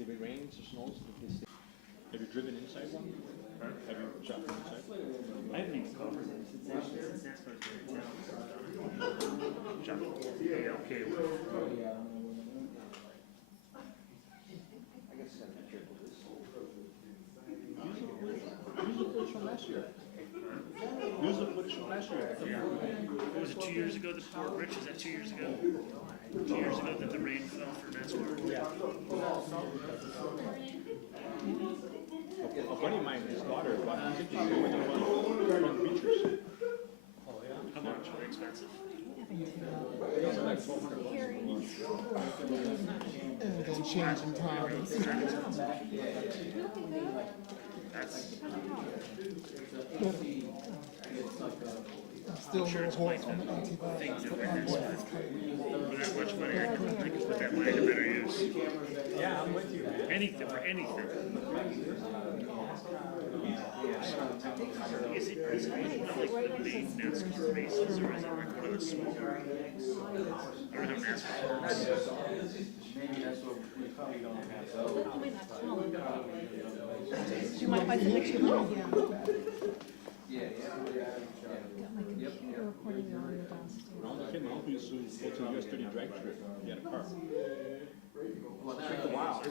if it rains or snows, have you driven inside one? Huh? Have you shot from inside? I haven't even covered it. Since NASCAR's been in town, so I've done it. Shot okay with it. I guess I have to be careful with this. Use the footage from last year. Use the footage from last year. Yeah. What was it, 2 years ago that Fort Rich? Was that 2 years ago? 2 years ago that the rain fell for NASCAR? Yeah. A buddy of mine, his daughter, bought tickets to go with them from the beaches. Oh, yeah? How much? Are they expensive? It's like $1,200 each. And then changing times. That's Still a little horse on the things antibiotics. that witness for that much money. I could put that money to better use. Yeah, I'm with you, man. Anything for anything. Is it one of the NASCAR races, or is it like one of the smaller? I don't know NASCAR. Maybe that's what we probably don't have. You might not tell them. You might buy some extra money, yeah. Yeah. Got my computer recording on the downstairs. When I was a kid, my uncle used to go to the US 30 drag strip. He had a car. Well, It took a while. I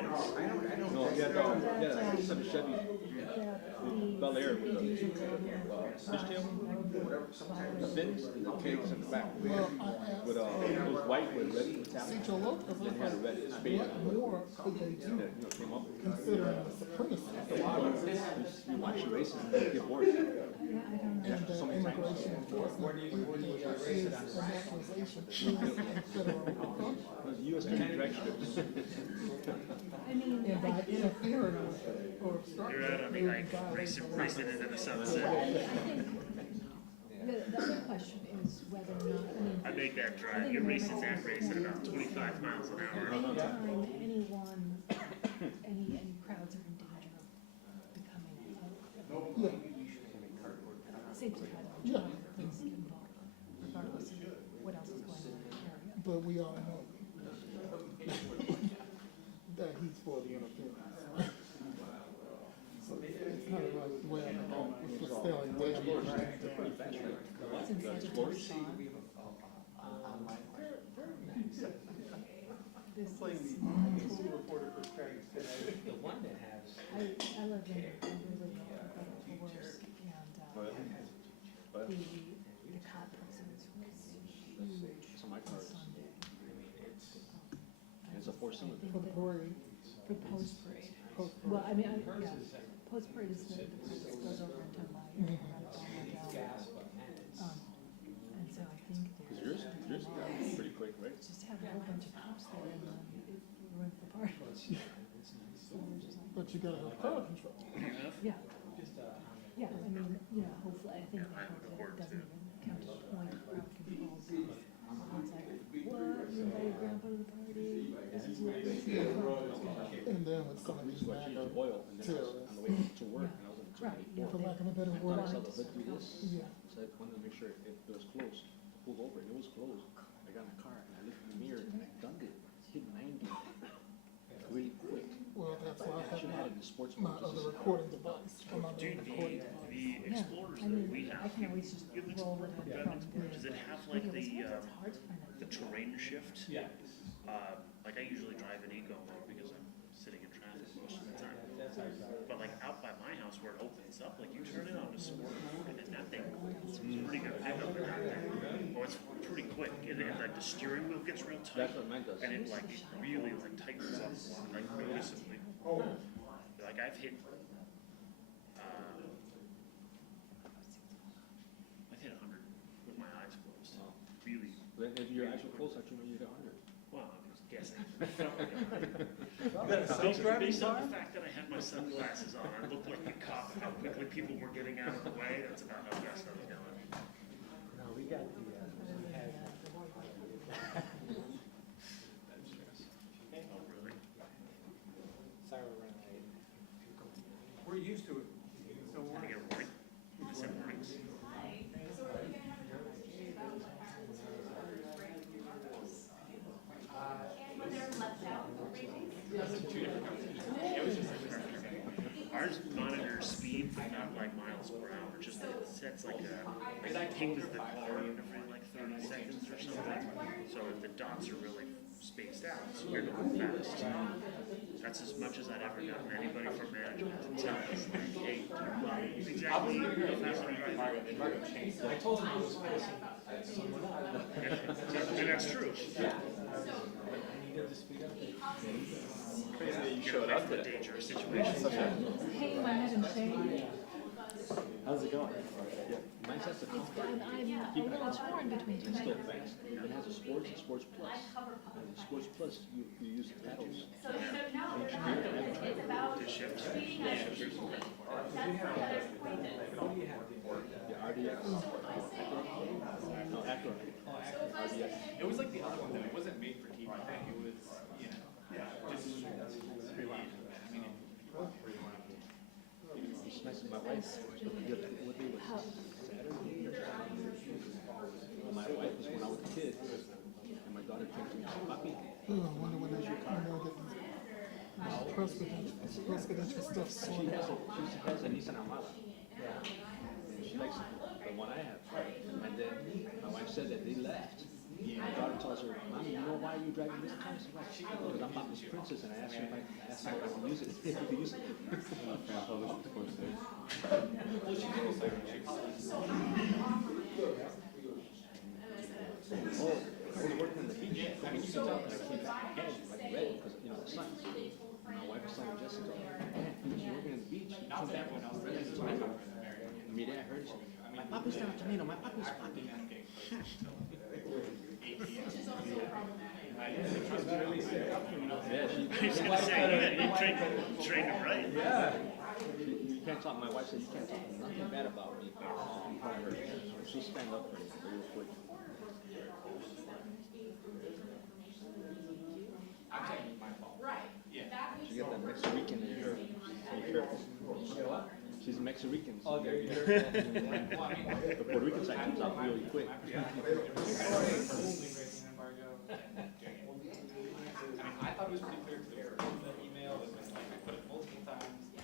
don't. No, he had some Chevy Bel Air with the fishtail, the fins, and the cakes in the back. Well, With it was white with red metallic. See, Joe Lopez, Then he had a red what spade more could they do that came up. considering the supremacy You watch the races and you get bored. and the immigration enforcement is a naturalization federal function? The US 30 drag strips. And by interfering with or obstructing. You're out on the hike, racing into the sunset. The other question is whether or not, I make that drive. You're racing that race at about 25 miles an hour. anytime anyone, any crowds are in danger of becoming Yeah, safety yeah, things involved, regardless of what else is going on in the area. but we all know that he's for the interference. So it's kind of like the way I'm going, it's just failing way I'm going. Since Sagittarius on, this is, The one that has. I live in a really horse, and, the cod presence was huge So my car on is, Sunday. it's a four-cylinder. For the parade, For post parade. post Well, I mean, post parade is the part that goes over into my, and so I think Because there's, yours got pretty quick, right? just have a whole bunch of cops there and then it ruins the party. So we're just like, but you gotta have crowd control. yeah. Yeah, I mean, hopefully, I think they hope that it doesn't even count as a point of crowd control. It's like, what, you invited grandpa to the party? This is what this is. And then with some of these So I changed MAGA the oil, and then I was on the way to work, and I was in Right, yeah. for lack of a better I word, saw the hood do this, yeah. so I wanted to make sure if it was closed. I pulled over, and it was closed. I got in the car, and I looked in the mirror, and I gunned it. Hit 90 really quick. Well, that's why I I should have had have it in the sports my mode. other recording device, on my Dude, other recording device. the Explorers I mean, that we I have, can always just roll it in from does it have like the, the it's hard to find the terrain shift? Yeah. Like I usually drive an Eco because I'm sitting in traffic most of the time. But like out by my house where it opens up, like you turn it on to sport mode and that thing, it's pretty good pickup in that thing. Well, it's pretty quick and then like the steering wheel gets real tight That's what mine does. and it like really like tightens up like noticeably. Like I've hit, I've hit 100 with my eyes closed. Really, Then if your eyes were closed, how'd you know you hit 100? well, I was guessing. Based on the fact that I had my sunglasses on, I looked like a cop, how quickly people were getting out of the way, that's about how fast I was going. No, we got the, we had. Oh, really? Sorry, we're running late. We're used to it. So Did I get a warning? I said warnings. pings the car every like 30 seconds or something. So the dots are really spaced out, so you're going fast. That's as much as I'd ever gotten anybody from management to tell us, like, hey, exactly how fast are you driving? I told him I was passing someone. And that's true. I needed to speed up. Crazy that you Get showed away up from the today. dangerous situation. Hey, my head and shade. How's it going? Yeah, mine has the It's good. I'm a little torn between two. It's still fast. It has a sports and sports plus. And the sports plus, you use the pedals. To shift. The RDX. No, Acura. RDX. It was like the other one though. It wasn't made for TV. It was, you know, just pretty much. I mean, It's nice. My wife, what day was Saturday? My wife was when I was a kid, and my daughter came to me as a puppy. Oh, I wonder when they emailed it. Presidential stuff She sorted has out. a Nissan Armada. And she likes the one I have. And then my wife said that they left. My daughter tells her, Mommy, you know why are you driving this car? She's like, because I'm Papa's princess, and I asked her if I can use it. If you can use it. Oh, I was working on the beach. I mean, you can tell that I came back again, like red, because, you know, the sun. My wife was telling Jessica, man, you was working on the beach, you came back when I was red as a tomato. Immediately I heard it, my papa's not a tomato, my papa's a papi. Yeah, I was gonna say, you trained him right. yeah. You can't talk, my wife said, you can't talk nothing bad about me. She'll stand up for you real quick. I'm saying it's my fault. Right. Yeah. She got that Mexican in her. Be careful. She's Mexican. Oh, there you go. The Puerto Rican side comes out really quick. I thought it was pretty clear because the email was like I put it multiple times, but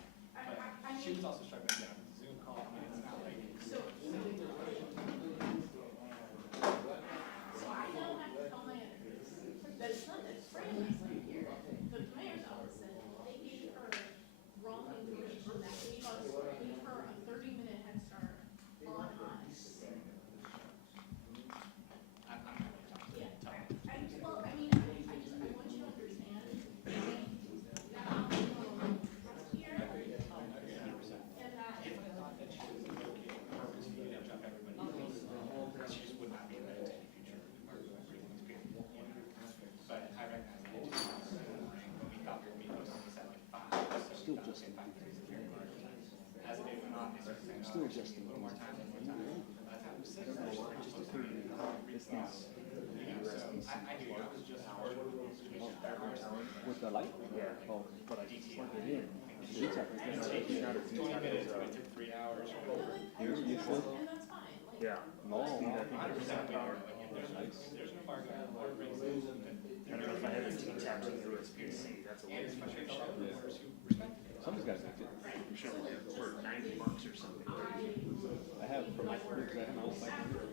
she was also struggling to get on the Zoom call. I mean, it's not like. So I don't have to tell my editors, but it's not that friendly here. The mayor's office said they gave her wrong information that gave her a 30-minute head start on us. Still adjusting. With the light? Yeah. Oh, but I plug it in. The detail, not a detail. 20 minutes, but it took 3 hours. You should. And that's fine. Like, Yeah. No. There's no embargo. Water brings in. I don't know if I have a T-Tap to the USB-C, that's a And it's waste. frustrating for owners who respect it. Somebody's got to make it. I'm sure we have for $90 or something. I have for my phone, because I have my own 500.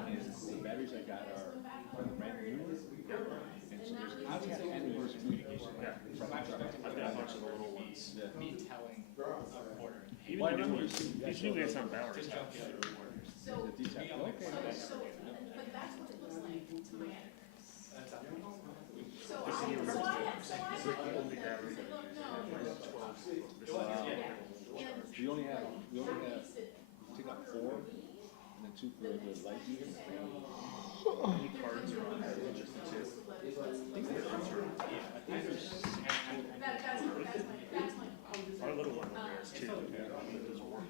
And the batteries I got are brand new. And so there's T-Tap and the USB. Yeah. From my perspective, I've got a bunch of the little ones. me telling a reporter, hey, Even the new ones, these new ones on batteries. just jump the other reporters. So, The T-Tap. Okay. but that's what it looks like to my editors. That's up. So I had, look, no. We only have, take out 4, and then 2 for the light meter. How many cards are on there? Just the two? I think the cards are on. That's my. Our little one has two. It doesn't work.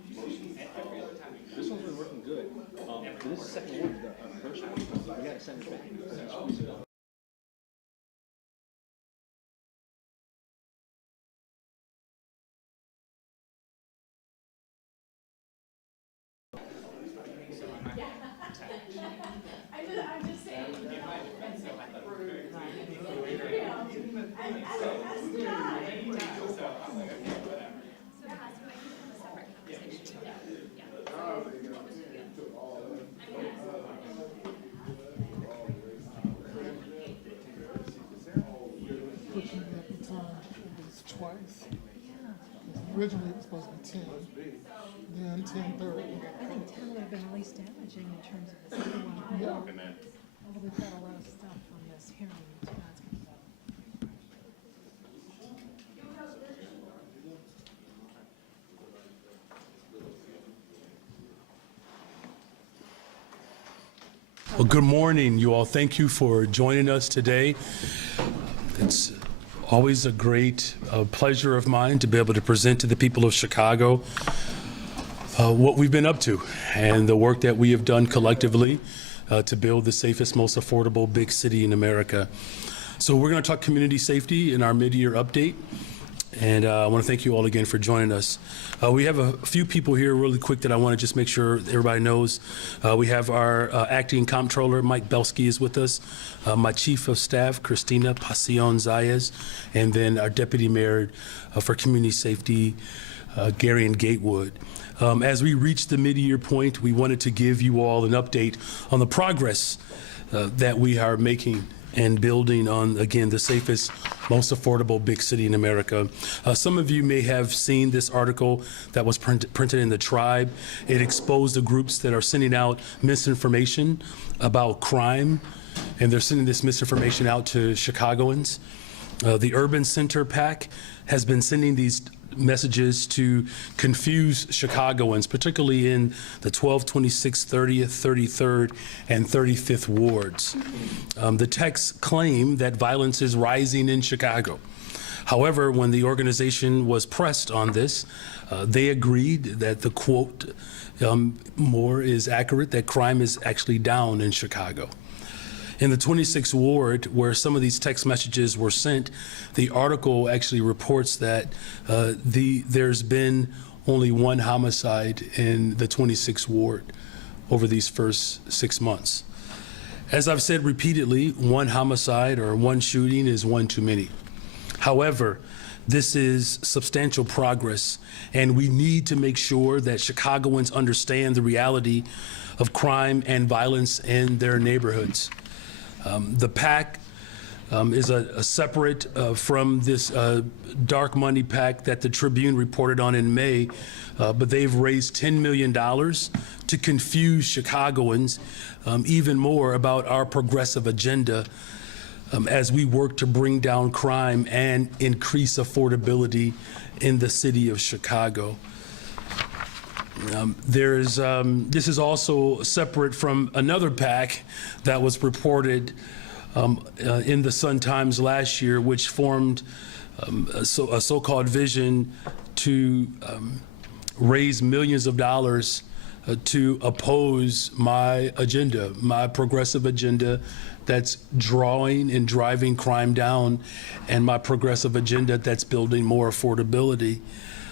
This one's been working good. This is the second one, the first one, we gotta send it back. Squeeze it up. I'm just saying. Originally, it was supposed to be 10, then 10:30. I think 10 would have been really damaging in terms of this other one. Although we've got a lot of stuff on this hearing too, that's gonna go. Well, good morning, you all. Thank you for joining us today. It's always a great pleasure of mine to be able to present to the people of Chicago what we've been up to and the work that we have done collectively to build the safest, most affordable big city in America. So we're going to talk community safety in our mid-year update. And I want to thank you all again for joining us. We have a few people here really quick that I want to just make sure everybody knows. We have our acting comptroller, Mike Belsky, is with us. My chief of staff, Christina Pasion Zayas, and then our deputy mayor for community safety, Gary Gatewood. As we reach the mid-year point, we wanted to give you all an update on the progress that we are making and building on, again, the safest, most affordable big city in America. Some of you may have seen this article that was printed in the Tribe. It exposed the groups that are sending out misinformation about crime, and they're sending this misinformation out to Chicagoans. The Urban Center PAC has been sending these messages to confuse Chicagoans, particularly in the 12th, 26th, 30th, 33rd, and 35th wards. The texts claim that violence is rising in Chicago. However, when the organization was pressed on this, they agreed that the quote more is accurate, that crime is actually down in Chicago. In the 26th ward, where some of these text messages were sent, the article actually reports that there's been only one homicide in the 26th ward over these first 6 months. As I've said repeatedly, one homicide or one shooting is one too many. However, this is substantial progress, and we need to make sure that Chicagoans understand the reality of crime and violence in their neighborhoods. The PAC is a separate from this dark money PAC that the Tribune reported on in May, but they've raised $10 million to confuse Chicagoans even more about our progressive agenda as we work to bring down crime and increase affordability in the city of Chicago. This is also separate from another PAC that was reported in the Sun-Times last year, which formed a so-called vision to raise millions of dollars to oppose my agenda, my progressive agenda that's drawing and driving crime down, and my progressive agenda that's building more affordability.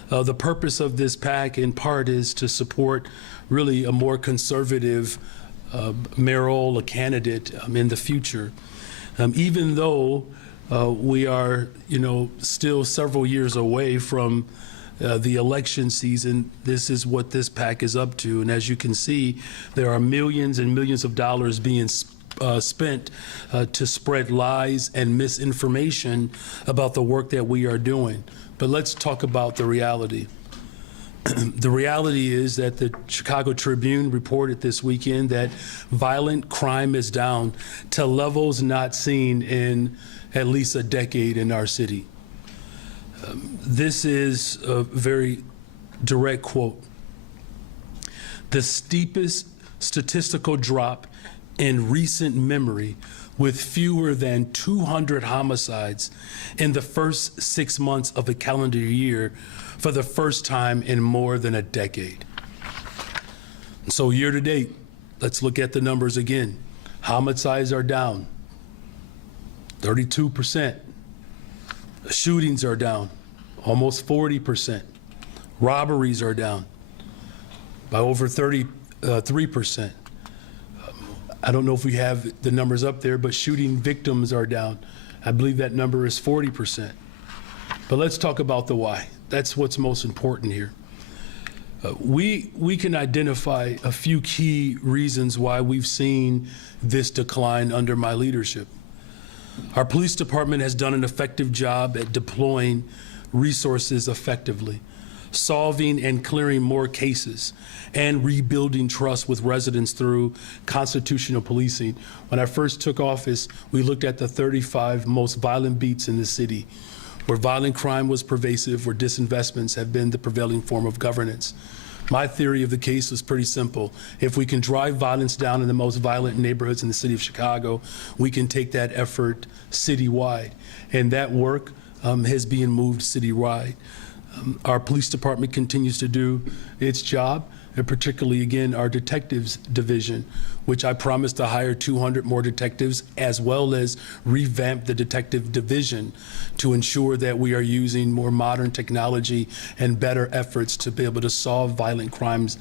The purpose of this PAC, in part, is to support really a more conservative mayoral candidate in the future. Even though we are, still several years away from the election season, this is what this PAC is up to. And as you can see, there are millions and millions of dollars being spent to spread lies and misinformation about the work that we are doing. But let's talk about the reality. The reality is that the Chicago Tribune reported this weekend that violent crime is down to levels not seen in at least a decade in our city. This is a very direct quote. The steepest statistical drop in recent memory, with fewer than 200 homicides in the first 6 months of a calendar year for the first time in more than a decade. So year to date, let's look at the numbers again. Homicides are down 32%. Shootings are down almost 40%. Robberies are down by over 33%. I don't know if we have the numbers up there, but shooting victims are down. I believe that number is 40%. But let's talk about the why. That's what's most important here. We can identify a few key reasons why we've seen this decline under my leadership. Our police department has done an effective job at deploying resources effectively. solving and clearing more cases, and rebuilding trust with residents through constitutional policing. When I first took office, we looked at the 35 most violent beats in the city, where violent crime was pervasive, where disinvestments have been the prevailing form of governance. My theory of the case was pretty simple. If we can drive violence down in the most violent neighborhoods in the city of Chicago, we can take that effort citywide. And that work has been moved citywide. Our police department continues to do its job, and particularly, again, our detectives division, which I promised to hire 200 more detectives, as well as revamp the detective division to ensure that we are using more modern technology and better efforts to be able to solve violent crimes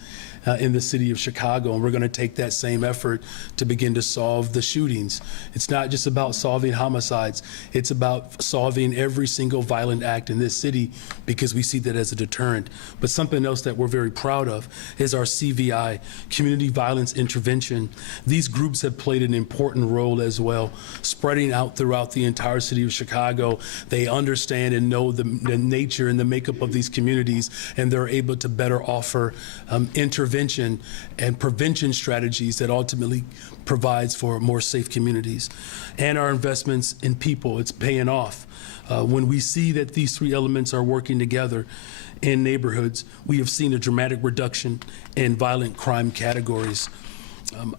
in the city of Chicago. And we're going to take that same effort to begin to solve the shootings. It's not just about solving homicides. It's about solving every single violent act in this city, because we see that as a deterrent. But something else that we're very proud of is our CVI, Community Violence Intervention. These groups have played an important role as well, spreading out throughout the entire city of Chicago. They understand and know the nature and the makeup of these communities, and they're able to better offer intervention and prevention strategies that ultimately provides for more safe communities. And our investments in people, it's paying off. When we see that these three elements are working together in neighborhoods, we have seen a dramatic reduction in violent crime categories.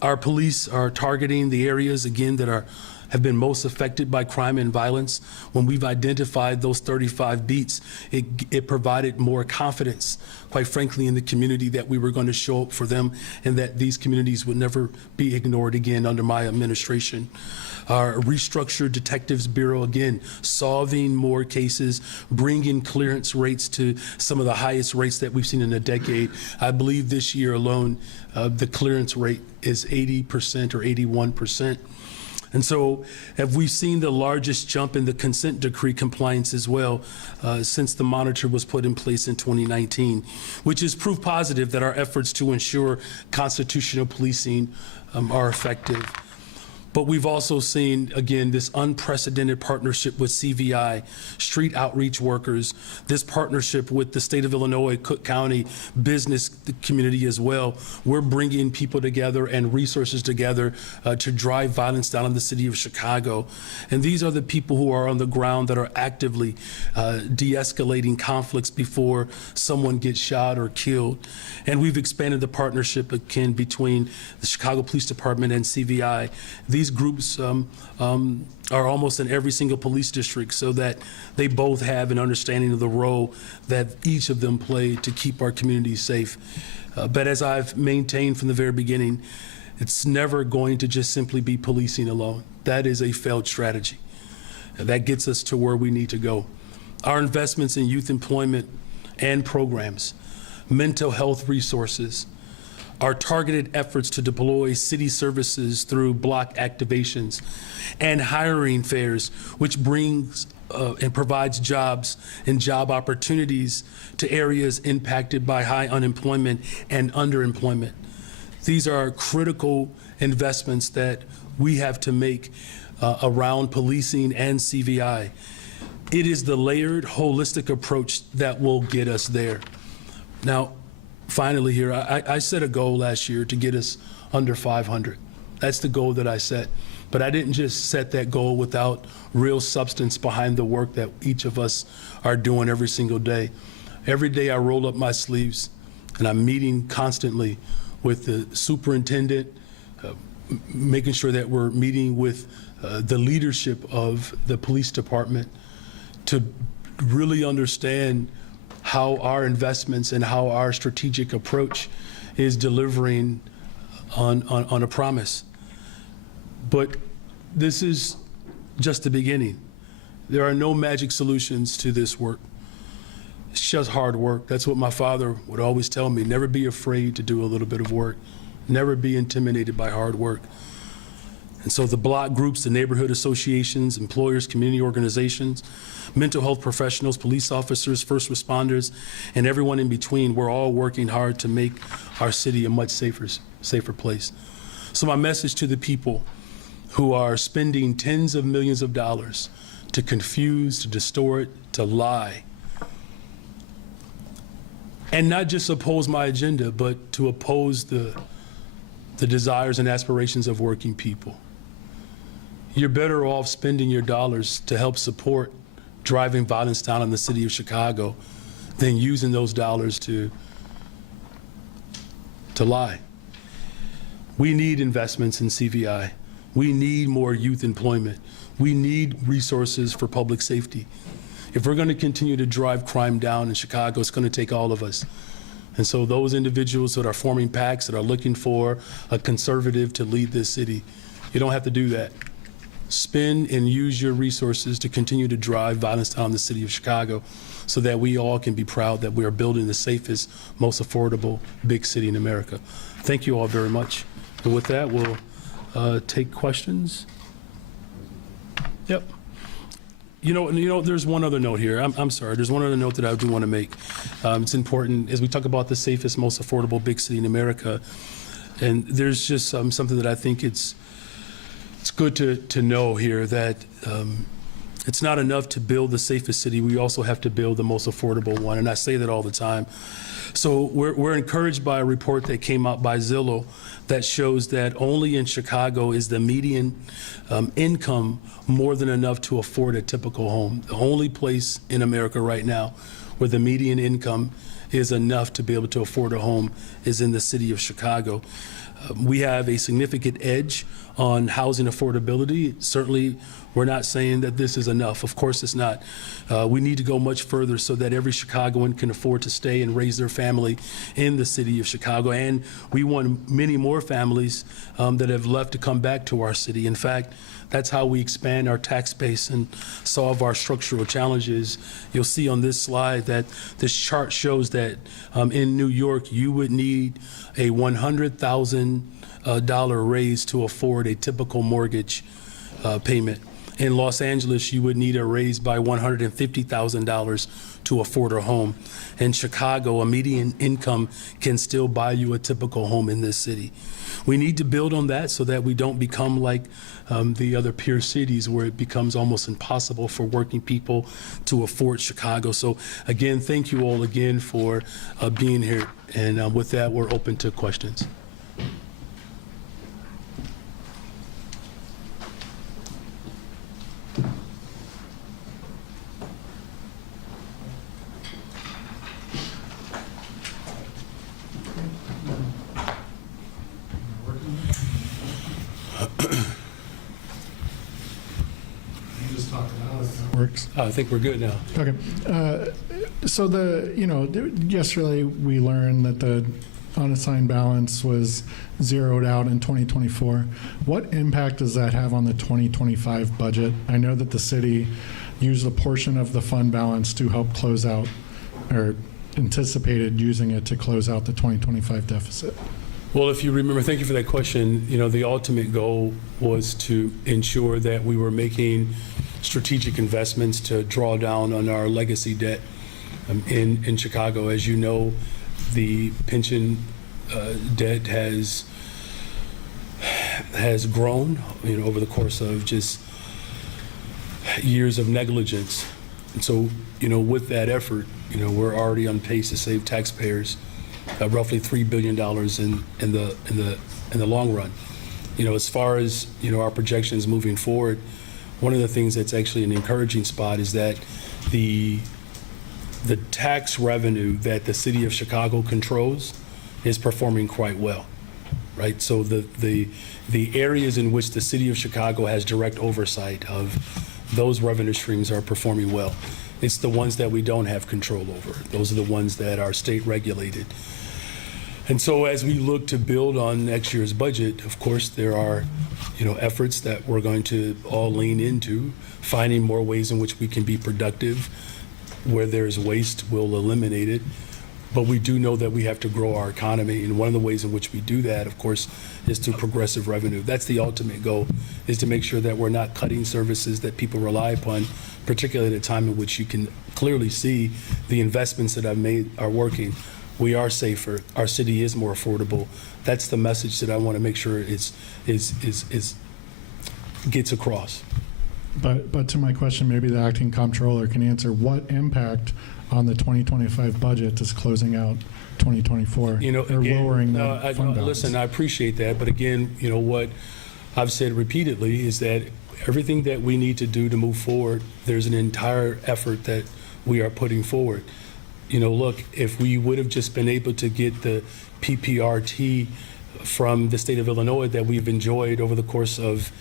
Our police are targeting the areas, again, that have been most affected by crime and violence. When we've identified those 35 beats, it provided more confidence, quite frankly, in the community that we were going to show up for them and that these communities would never be ignored again under my administration. Our restructured Detectives Bureau, again, solving more cases, bringing clearance rates to some of the highest rates that we've seen in a decade. I believe this year alone, the clearance rate is 80% or 81%. And so have we seen the largest jump in the consent decree compliance as well since the monitor was put in place in 2019, which is proof positive that our efforts to ensure constitutional policing are effective. But we've also seen, again, this unprecedented partnership with CVI, street outreach workers, this partnership with the state of Illinois, Cook County business community as well. We're bringing people together and resources together to drive violence down in the city of Chicago. And these are the people who are on the ground that are actively de-escalating conflicts before someone gets shot or killed. And we've expanded the partnership, again, between the Chicago Police Department and CVI. These groups are almost in every single police district, so that they both have an understanding of the role that each of them play to keep our communities safe. But as I've maintained from the very beginning, it's never going to just simply be policing alone. That is a failed strategy. That gets us to where we need to go. Our investments in youth employment and programs, mental health resources, our targeted efforts to deploy city services through block activations, and hiring fairs, which brings and provides jobs and job opportunities to areas impacted by high unemployment and underemployment. These are critical investments that we have to make around policing and CVI. It is the layered, holistic approach that will get us there. Now, finally here, I set a goal last year to get us under 500. That's the goal that I set. But I didn't just set that goal without real substance behind the work that each of us are doing every single day. Every day I roll up my sleeves and I'm meeting constantly with the superintendent, making sure that we're meeting with the leadership of the police department to really understand how our investments and how our strategic approach is delivering on a promise. But this is just the beginning. There are no magic solutions to this work. It's just hard work. That's what my father would always tell me. Never be afraid to do a little bit of work. Never be intimidated by hard work. And so the block groups, the neighborhood associations, employers, community organizations, mental health professionals, police officers, first responders, and everyone in between, we're all working hard to make our city a much safer place. So my message to the people who are spending tens of millions of dollars to confuse, to distort, to lie, and not just oppose my agenda, but to oppose the desires and aspirations of working people. You're better off spending your dollars to help support driving violence down in the city of Chicago than using those dollars to lie. We need investments in CVI. We need more youth employment. We need resources for public safety. If we're going to continue to drive crime down in Chicago, it's going to take all of us. And so those individuals that are forming PACs, that are looking for a conservative to lead this city, you don't have to do that. Spend and use your resources to continue to drive violence down in the city of Chicago so that we all can be proud that we are building the safest, most affordable big city in America. Thank you all very much. And with that, we'll take questions. Yep. You know, there's one other note here. I'm sorry. There's one other note that I do want to make. It's important as we talk about the safest, most affordable big city in America. And there's just something that I think it's good to know here, that it's not enough to build the safest city. We also have to build the most affordable one. And I say that all the time. So we're encouraged by a report that came out by Zillow that shows that only in Chicago is the median income more than enough to afford a typical home. The only place in America right now where the median income is enough to be able to afford a home is in the city of Chicago. We have a significant edge on housing affordability. Certainly, we're not saying that this is enough. Of course it's not. We need to go much further so that every Chicagoan can afford to stay and raise their family in the city of Chicago. And we want many more families that have left to come back to our city. In fact, that's how we expand our tax base and solve our structural challenges. You'll see on this slide that this chart shows that in New York, you would need a $100,000 raise to afford a typical mortgage payment. In Los Angeles, you would need a raise by $150,000 to afford a home. In Chicago, a median income can still buy you a typical home in this city. We need to build on that so that we don't become like the other peer cities where it becomes almost impossible for working people to afford Chicago. So again, thank you all again for being here. And with that, we're open to questions. Works. I think we're good now. Okay. So yesterday we learned that the unassigned balance was zeroed out in 2024. What impact does that have on the 2025 budget? I know that the city used a portion of the fund balance to help close out, or anticipated using it to close out the 2025 deficit. Well, if you remember, thank you for that question. The ultimate goal was to ensure that we were making strategic investments to draw down on our legacy debt in Chicago. As you know, the pension debt has grown, over the course of just years of negligence. And so, with that effort, we're already on pace to save taxpayers roughly $3 billion in the long run. As far as our projections moving forward, one of the things that's actually an encouraging spot is that the tax revenue that the city of Chicago controls is performing quite well, right? So the areas in which the city of Chicago has direct oversight of those revenue streams are performing well. It's the ones that we don't have control over. Those are the ones that are state regulated. And so as we look to build on next year's budget, of course, there are, efforts that we're going to all lean into, finding more ways in which we can be productive. Where there's waste, we'll eliminate it. But we do know that we have to grow our economy. And one of the ways in which we do that, of course, is through progressive revenue. That's the ultimate goal, is to make sure that we're not cutting services that people rely upon, particularly at a time in which you can clearly see the investments that I've made are working. We are safer. Our city is more affordable. That's the message that I want to make sure gets across. But to my question, maybe the acting comptroller can answer, what impact on the 2025 budget is closing out 2024? You know, or again, lowering no, that fund balance? listen, I appreciate that, but again, you know, what I've said repeatedly is that everything that we need to do to move forward, there's an entire effort that we are putting forward. You know, look, if we would have just been able to get the PPRT from the state of Illinois that we've enjoyed over the course of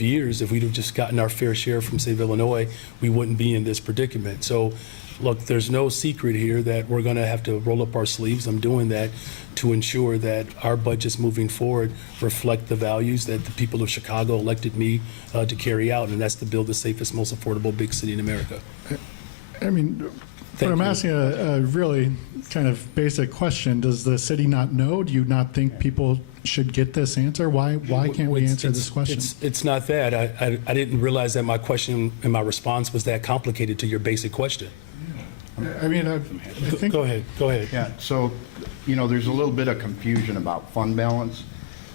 years, if we'd have just gotten our fair share from state of Illinois, we wouldn't be in this predicament. So, look, there's no secret here that we're going to have to roll up our sleeves. I'm doing that to ensure that our budgets moving forward reflect the values that the people of Chicago elected me to carry out, and that's to build the safest, most affordable big city in America. I mean, but I'm asking a really kind of basic question. Does the city not know? Do you not think people should get this answer? Why can't we answer this question? It's not that. I didn't realize that my question and my response was that complicated to your basic question. I mean, I think. Go ahead. Yeah, so, you know, there's a little bit of confusion about fund balance.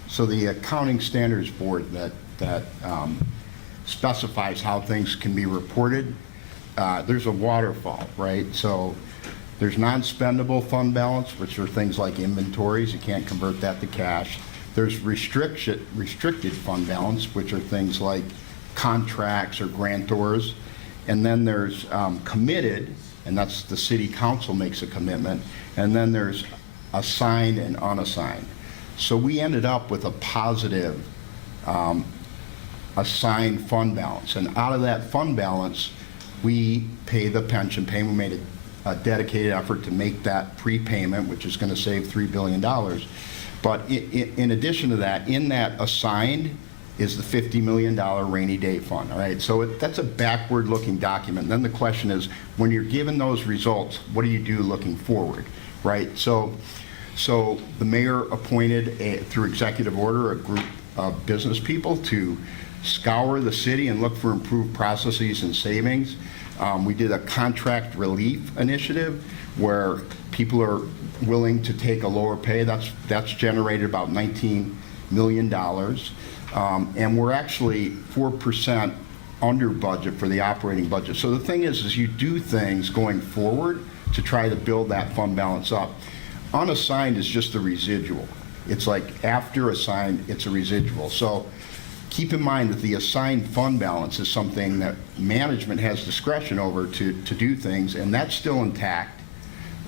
So the Accounting Standards Board that specifies how things can be reported, there's a waterfall, right? So there's non-spendable fund balance, which are things like inventories. You can't convert that to cash. There's restricted fund balance, which are things like contracts or grantors. And then there's committed, and that's the city council makes a commitment. And then there's assigned and unassigned. So we ended up with a positive assigned fund balance. And out of that fund balance, we pay the pension payment. We made a dedicated effort to make that prepayment, which is going to save $3 billion. But in addition to that, in that assigned is the $50 million rainy day fund, all right? So that's a backward-looking document. Then the question is, when you're given those results, what do you do looking forward, right? So the mayor appointed, through executive order, a group of business people to scour the city and look for improved processes and savings. We did a contract relief initiative where people are willing to take a lower pay. That's generated about $19 million. And we're actually 4% under budget for the operating budget. So the thing is you do things going forward to try to build that fund balance up. Unassigned is just the residual. It's like after assigned, it's a residual. So keep in mind that the assigned fund balance is something that management has discretion over to do things, and that's still intact.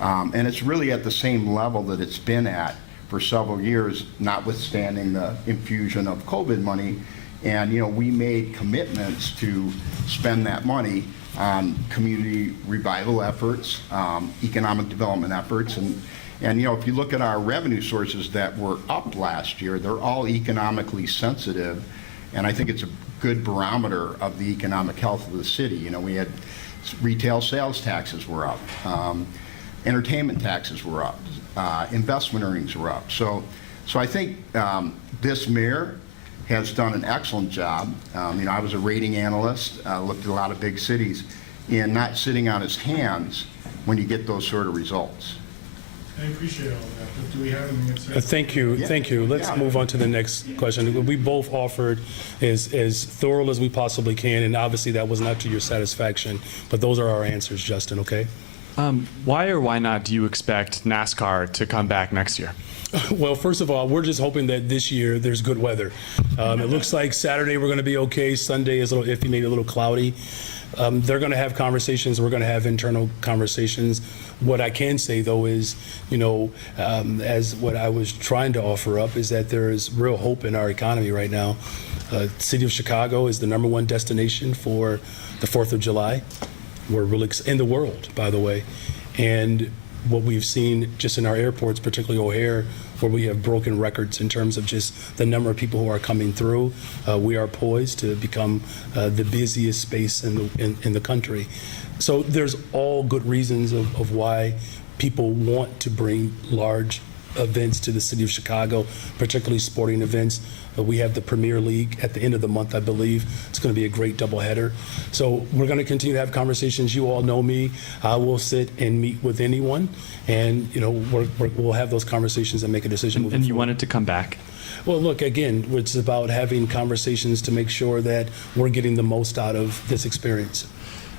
And it's really at the same level that it's been at for several years, notwithstanding the infusion of COVID money. And, you know, we made commitments to spend that money on community revival efforts, economic development efforts. And, you know, if you look at our revenue sources that were up last year, they're all economically sensitive. And I think it's a good barometer of the economic health of the city. You know, we had retail sales taxes were up. Entertainment taxes were up. Investment earnings were up. So I think this mayor has done an excellent job. You know, I was a rating analyst, looked at a lot of big cities, in not sitting on his hands when you get those sort of results. I appreciate all that, but do we have an answer? Thank you. Let's move on to the next question. We both offered as thorough as we possibly can, and obviously that was not to your satisfaction, but those are our answers, Justin, okay? Why or why not do you expect NASCAR to come back next year? Well, first of all, we're just hoping that this year there's good weather. It looks like Saturday we're going to be okay. Sunday is a little iffy, maybe a little cloudy. They're going to have conversations. We're going to have internal conversations. What I can say, though, is, you know, as what I was trying to offer up is that there is real hope in our economy right now. City of Chicago is the #1 destination for the 4th of July. We're really in the world, by the way. And what we've seen just in our airports, particularly O'Hare, where we have broken records in terms of just the number of people who are coming through. We are poised to become the busiest space in the country. So there's all good reasons of why people want to bring large events to the city of Chicago, particularly sporting events. We have the Premier League at the end of the month, I believe. It's going to be a great doubleheader. So we're going to continue to have conversations. You all know me. I will sit and meet with anyone, and you know we'll have those conversations and make a decision. And you want it to come back? Well, look, again, it's about having conversations to make sure that we're getting the most out of this experience.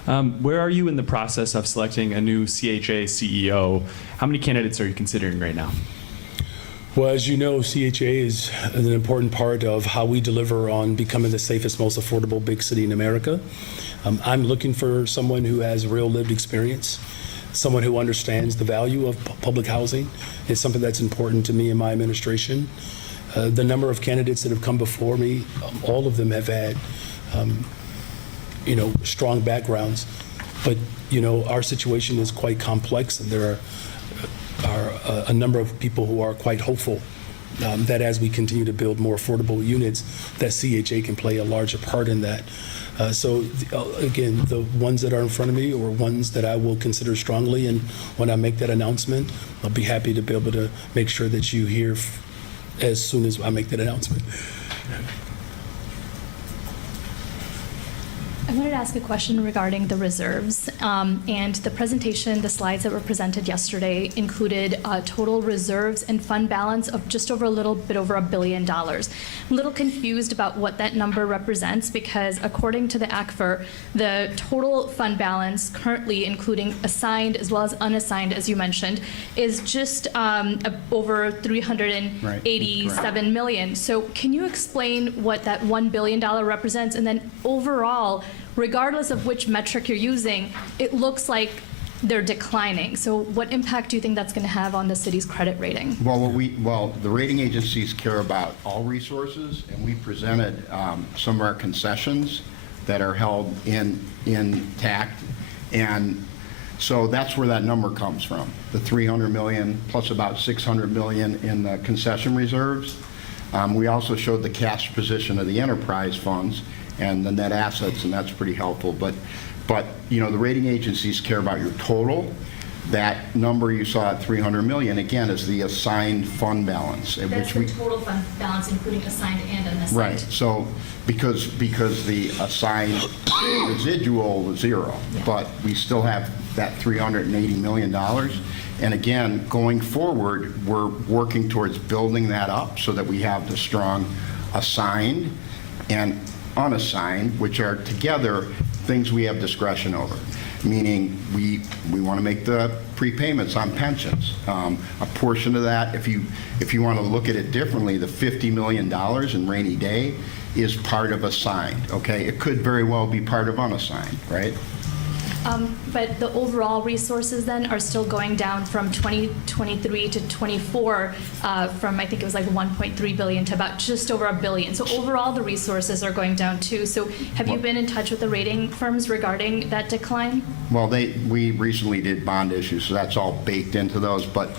Where are you in the process of selecting a new CHA CEO? How many candidates are you considering right now? Well, as you know, CHA is an important part of how we deliver on becoming the safest, most affordable big city in America. I'm looking for someone who has real lived experience, someone who understands the value of public housing. It's something that's important to me and my administration. The number of candidates that have come before me, all of them have had, strong backgrounds. But, our situation is quite complex, and there are a number of people who are quite hopeful that as we continue to build more affordable units, that CHA can play a larger part in that. Again, the ones that are in front of me are ones that I will consider strongly, and when I make that announcement, I'll be happy to be able to make sure that you hear as soon as I make that announcement. I wanted to ask a question regarding the reserves. And the presentation, the slides that were presented yesterday included total reserves and fund balance of just over a little bit over $1 billion. I'm a little confused about what that number represents, because according to the ACFR, the total fund balance currently, including assigned as well as unassigned, as you mentioned, is just over $387 million. So can you explain what that $1 billion represents? And then overall, regardless of which metric you're using, it looks like they're declining. So what impact do you think that's going to have on the city's credit rating? Well, the rating agencies care about all resources, and we presented some of our concessions that are held intact. And so that's where that number comes from, the $300 million plus about $600 million in the concession reserves. We also showed the cash position of the enterprise funds and the net assets, and that's pretty helpful. But the rating agencies care about your total. That number you saw at $300 million, again, is the assigned fund balance. That's the total fund balance, including assigned and unassigned. Right. So because the assigned residual was zero, but we still have that $380 million. And again, going forward, we're working towards building that up so that we have the strong assigned and unassigned, which are together things we have discretion over, meaning we want to make the prepayments on pensions. A portion of that, if you want to look at it differently, the $50 million in rainy day is part of assigned, okay? It could very well be part of unassigned, right? But the overall resources then are still going down from 2023 to 24, from I think it was like 1.3 billion to about just over $1 billion. So overall the resources are going down too. So have you been in touch with the rating firms regarding that decline? Well, we recently did bond issues, so that's all baked into those. But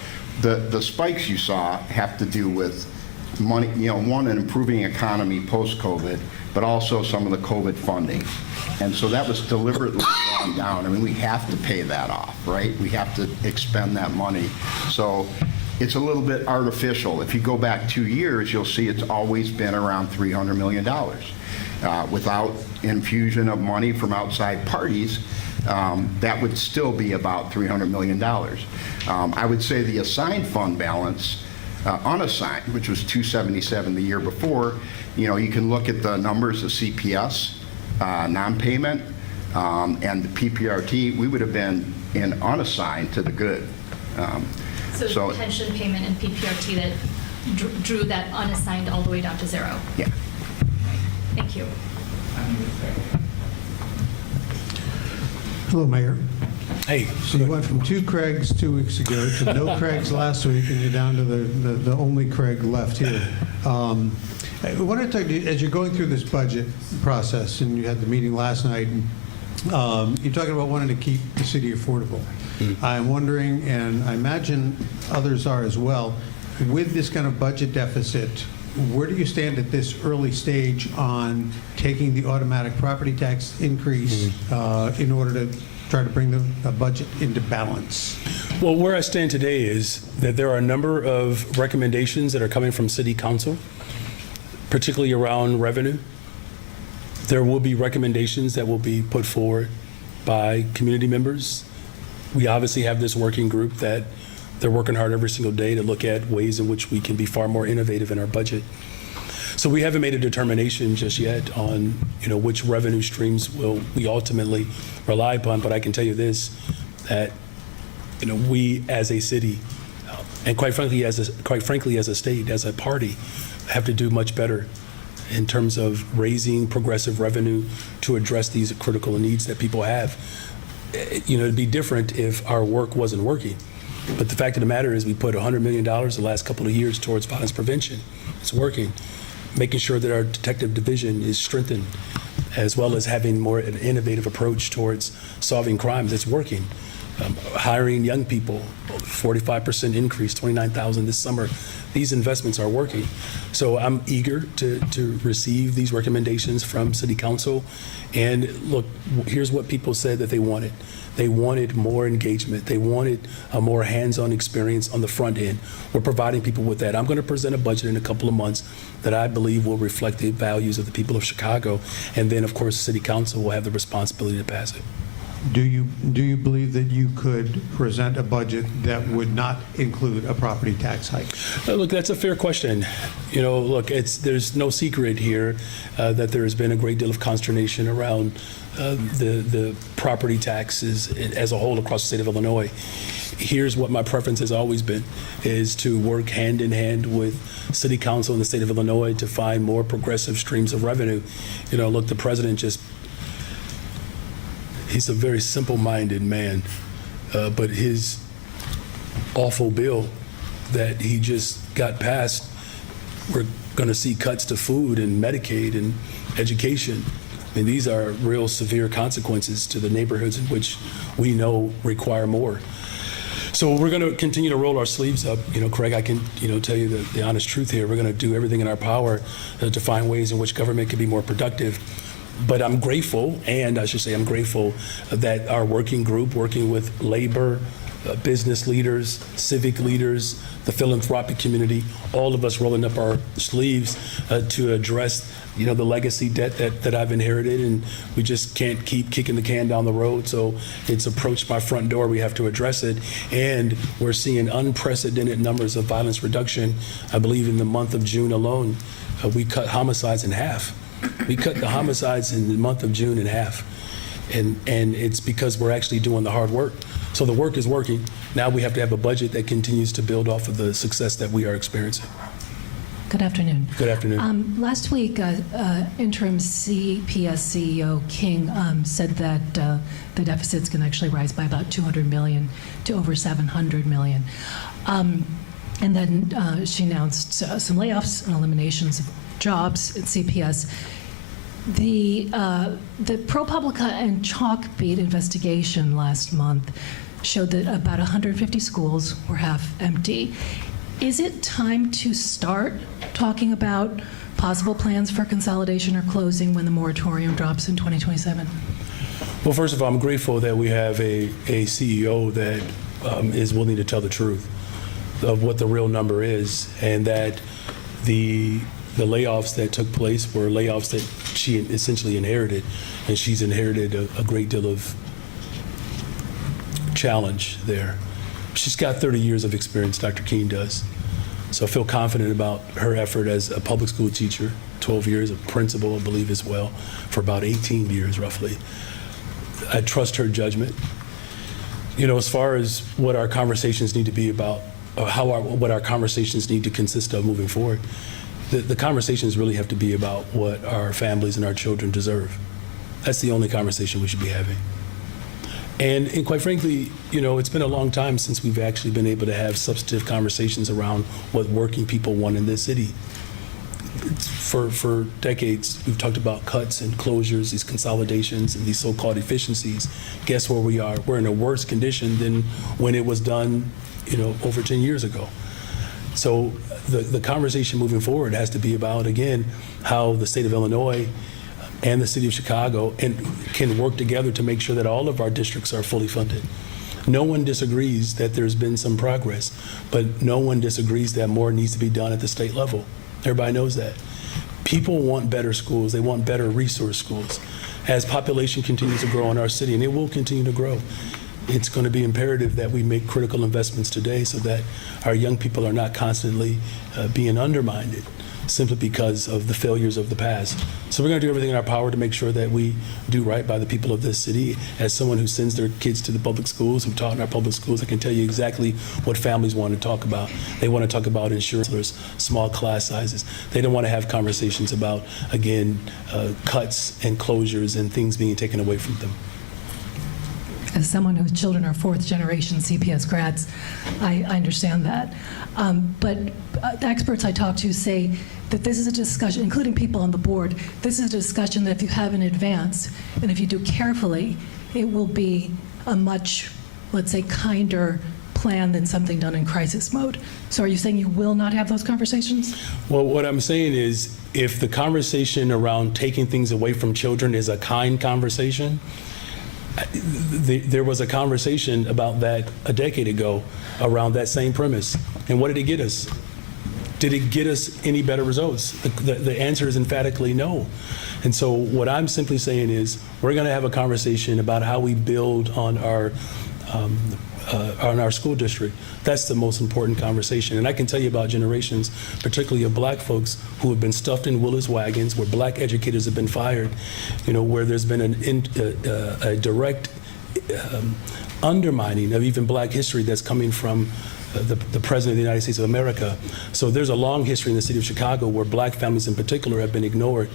the spikes you saw have to do with money, one, an improving economy post-COVID, but also some of the COVID funding. And so that was deliberately drawn down. I mean, we have to pay that off, right? We have to expend that money. So it's a little bit artificial. If you go back 2 years, you'll see it's always been around $300 million. Without infusion of money from outside parties, that would still be about $300 million. I would say the assigned fund balance, unassigned, which was 277 the year before, you can look at the numbers of CPS, non-payment, and the PPRT. We would have been in unassigned to the good. So pension payment and PPRT that drew that unassigned all the way down to zero. Yeah. Right. Thank you. Hello, Mayor. Hey. So you went from 2 Craigs 2 weeks ago to no Craigs last week, and you're down to the only Craig left here. I want to talk to you, as you're going through this budget process, and you had the meeting last night, you're talking about wanting to keep the city affordable. I'm wondering, and I imagine others are as well, with this kind of budget deficit, where do you stand at this early stage on taking the automatic property tax increase in order to try to bring the budget into balance? Well, where I stand today is that there are a number of recommendations that are coming from City Council, particularly around revenue. There will be recommendations that will be put forward by community members. We obviously have this working group that they're working hard every single day to look at ways in which we can be far more innovative in our budget. So we haven't made a determination just yet on, which revenue streams will we ultimately rely upon, but I can tell you this, that, we as a city, and quite frankly as a state, as a party, have to do much better in terms of raising progressive revenue to address these critical needs that people have. It'd be different if our work wasn't working. But the fact of the matter is we put $100 million the last couple of years towards violence prevention. It's working. Making sure that our detective division is strengthened, as well as having more an innovative approach towards solving crimes. It's working. Hiring young people, 45% increase, 29,000 this summer. These investments are working. So I'm eager to receive these recommendations from City Council. And look, here's what people said that they wanted. They wanted more engagement. They wanted a more hands-on experience on the front end. We're providing people with that. I'm going to present a budget in a couple of months that I believe will reflect the values of the people of Chicago. And then, of course, City Council will have the responsibility to pass it. Do you believe that you could present a budget that would not include a property tax hike? Look, that's a fair question. Look, there's no secret here that there has been a great deal of consternation around the property taxes as a whole across the state of Illinois. Here's what my preference has always been, is to work hand in hand with City Council in the state of Illinois to find more progressive streams of revenue. Look, the president he's a very simple-minded man, but his awful bill that he just got passed, we're going to see cuts to food and Medicaid and education. I mean, these are real severe consequences to the neighborhoods in which we know require more. So we're going to continue to roll our sleeves up. Craig, I can, tell you the honest truth here. We're going to do everything in our power to find ways in which government can be more productive. But I'm grateful, I'm grateful that our working group, working with labor, business leaders, civic leaders, the philanthropic community, all of us rolling up our sleeves to address, the legacy debt that I've inherited, and we just can't keep kicking the can down the road. So it's approached my front door. We have to address it, and we're seeing unprecedented numbers of violence reduction. I believe in the month of June alone, we cut homicides in half. We cut the homicides in the month of June in half. And it's because we're actually doing the hard work. So the work is working. Now we have to have a budget that continues to build off of the success that we are experiencing. Good afternoon. Good afternoon. Last week, interim CPS CEO King said that the deficit's going to actually rise by about $200 million to over $700 million. And then she announced some layoffs and eliminations of jobs at CPS. The ProPublica and Chalkbeat investigation last month showed that about 150 schools were half empty. Is it time to start talking about possible plans for consolidation or closing when the moratorium drops in 2027? Well, first of all, I'm grateful that we have a CEO that is willing to tell the truth of what the real number is, and that the layoffs that took place were layoffs that she essentially inherited, and she's inherited a great deal of challenge there. She's got 30 years of experience, Dr. Keene does. So I feel confident about her effort as a public school teacher, 12 years, a principal, I believe, as well, for about 18 years, roughly. I trust her judgment. As far as what our conversations need to be about, what our conversations need to consist of moving forward, the conversations really have to be about what our families and our children deserve. That's the only conversation we should be having. And quite frankly, it's been a long time since we've actually been able to have substantive conversations around what working people want in this city. For decades, we've talked about cuts and closures, these consolidations and these so-called efficiencies. Guess where we are? We're in a worse condition than when it was done, over 10 years ago. So the conversation moving forward has to be about, again, how the state of Illinois and the city of Chicago can work together to make sure that all of our districts are fully funded. No one disagrees that there's been some progress, but no one disagrees that more needs to be done at the state level. Everybody knows that. People want better schools. They want better resource schools. As population continues to grow in our city, and it will continue to grow, it's going to be imperative that we make critical investments today so that our young people are not constantly being undermined simply because of the failures of the past. So we're going to do everything in our power to make sure that we do right by the people of this city. As someone who sends their kids to the public schools, who taught in our public schools, I can tell you exactly what families want to talk about. They want to talk about insurance, small class sizes. They don't want to have conversations about, again, cuts and closures and things being taken away from them. As someone whose children are fourth generation CPS grads, I understand that. But the experts I talk to say that this is a discussion, including people on the board, this is a discussion that if you have in advance and if you do carefully, it will be a much, let's say, kinder plan than something done in crisis mode. So are you saying you will not have those conversations? Well, what I'm saying is, if the conversation around taking things away from children is a kind conversation, there was a conversation about that a decade ago around that same premise. And what did it get us? Did it get us any better results? The answer is emphatically no. And so what I'm simply saying is, we're going to have a conversation about how we build on our school district. That's the most important conversation. And I can tell you about generations, particularly of black folks who have been stuffed in Willis wagons, where black educators have been fired, where there's been a direct undermining of even black history that's coming from the President of the United States of America. So there's a long history in the city of Chicago where black families in particular have been ignored.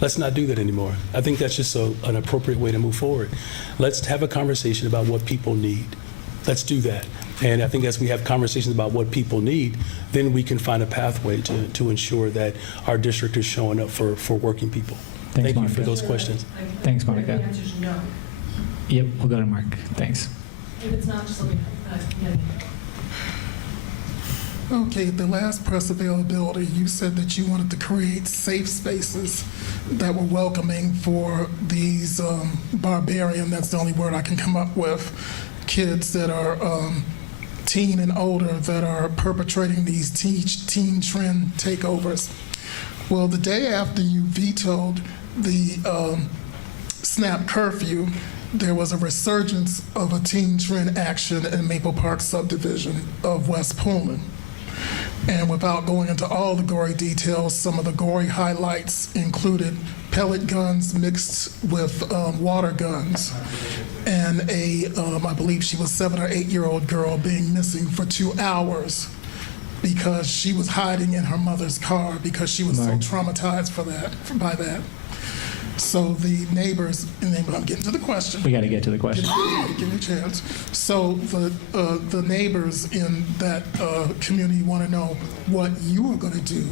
Let's not do that anymore. I think that's just an appropriate way to move forward. Let's have a conversation about what people need. Let's do that. And I think as we have conversations about what people need, then we can find a pathway to ensure that our district is showing up for working people. Thanks, Thank you Monica. for those questions. Thanks, Monica. The answer's no. Yep, we'll go to Mark. Thanks. If it's not, just let me know. Okay, the last press availability, you said that you wanted to create safe spaces that were welcoming for these barbarian, that's the only word I can come up with, kids that are teen and older that are perpetrating these teen trend takeovers. Well, the day after you vetoed the SNAP curfew, there was a resurgence of a teen trend action in Maple Park subdivision of West Pullman. And without going into all the gory details, some of the gory highlights included pellet guns mixed with water guns, and I believe she was 7 or 8-year-old girl being missing for 2 hours because she was hiding in her mother's car because she was so traumatized by that. So the neighbors, and then I'm getting to the question. We got to get to the question. Give me a chance. So the neighbors in that community want to know what you are going to do